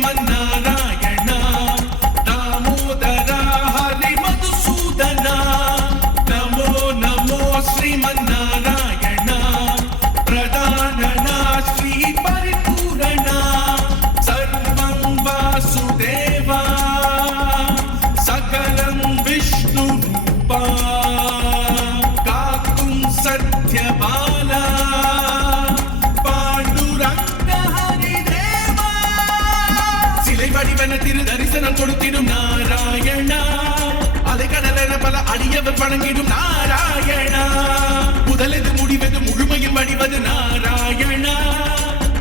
श्रीमन्नारायण दामोदर हरि मधुसूदन नमो नमो श्रीमन्नारायण प्रदानना श्री परिपूरण सर्वं वासुदेवा सकलं विष्णुरूपा काकुं सत्यबाला திரு தரிசனம் கொடுத்திடும் நாராயணா அலைக்கடலென பல அடியவர் வணங்கிடும் நாராயணா முதலெது முடிவது முழுமையில் வடிவது நாராயணா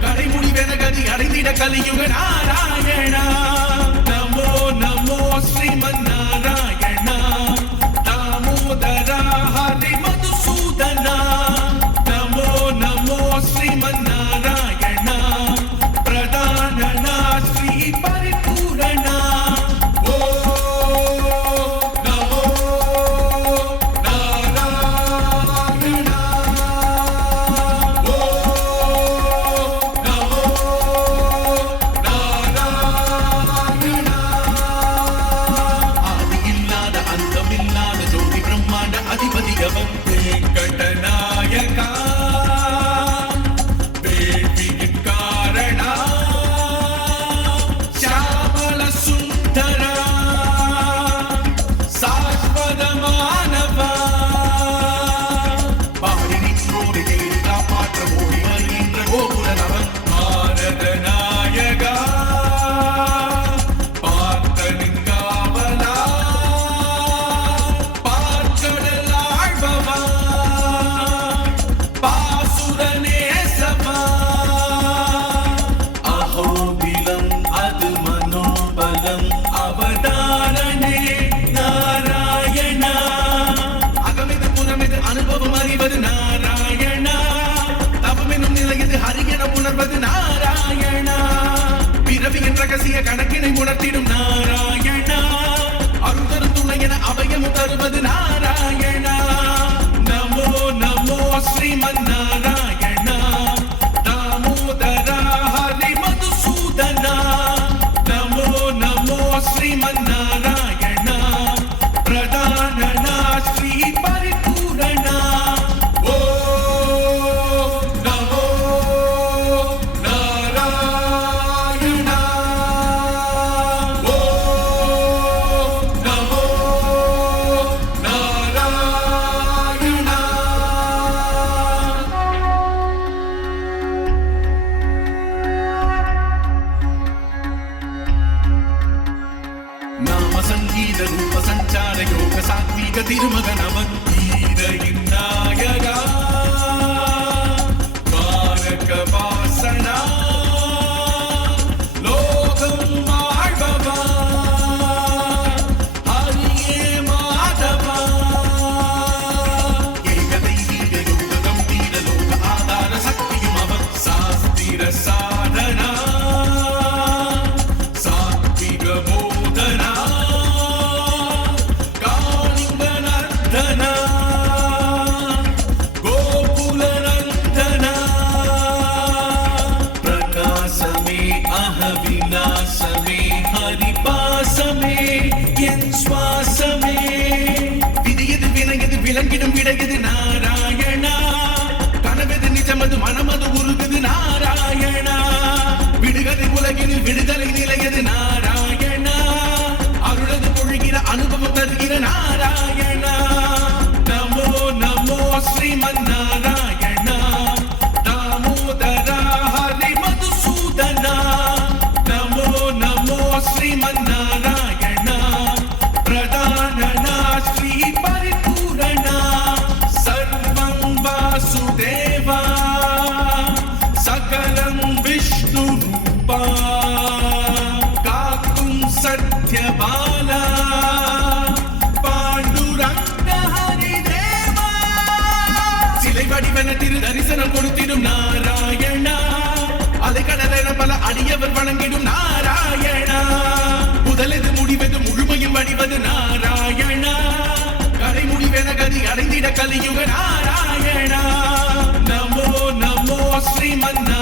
கடை முடிவென கதி அடைந்திட கலியுக நாராயணா நமோ நமோ ஸ்ரீமன்னாராயணா தாமோதரா ஹரி மதுசூதனா நமோ நமோ ஸ்ரீமன்னாராயணா பிரதானனா ஸ்ரீ வெங்கடநாயகா வேள்வியின் காரணா ஷாமல சுந்தரா சாஸ்வதமானவா பாடி நின்றோடு தேடி காப்பாற்ற ஓடி வருகின்ற கோகுலநவன் பாரத நாயகா பார்த்தனின் காவலா அவதாரணே நாராயணா அகமிது புறமிது அனுபவம் அறிவது நாராயணா தவமெனும் நிலையது ஹரியன உணர்வது நாராயணா பிறவியின் ரகசிய கணக்கினை உணர்த்திடும் நாராயணா அருந்தரும் துணையென அபயம் தருவது நாராயணா நமோ நமோ ஸ்ரீமன்னாராயணா தாமோதரா ஹரி மதுசூதனா श्रीमन्नारायण प्रदानना श्री परिपूरण ओ नमो नारायण ओ नमो नारायण नाम संगीत रूप संचार योग सात्विक तिरुमगनवन वीरयिन् नायका कारक वासना लोकं आळ्ववा हरिये माधवा एकदैवीक योग गंभीर लोक आधार शक्तियुमव शास्त्रीर साधना सात्विक बोधना गोकुलनंदना प्रकाशमे अहविलासमे हरिपासमे என் சுவாசமே விதியது வினையது விளங்கிடும் விடையது நாராயணா கனவெது நிஜமது மனமது உருகுது நாராயணா விடுகதை உலகினில் விடுதலை நிலையது நாராயணா அருளது பொழுகிற அனுபவம் தருகிற நாராயணா நமோ நமோ ஸ்ரீமன்னாராயண தாமோதரா ஹரி மதுசூதனா நமோ நமோ ஸ்ரீமன்னாராயண பிரதானனா ஸ்ரீ பரிபூரண சர்வம் வாசுதேவா सकलं विष्णुरूपा काकुं सत्यबाला पाण्डुरंग हरिदेवा சிலை வடிவன திரு தரிசனம் கொடுத்திடும் நாராயணா அலைக்கடலென பல அடியவர் வணங்கிடும் நாராயணா முதலெது முடிவது முழுமையில் வடிவது நாராயணா கடை முடிவென கதி அடைந்திட கலியுக நாராயணா நமோ நமோ श्रीमन्नारायण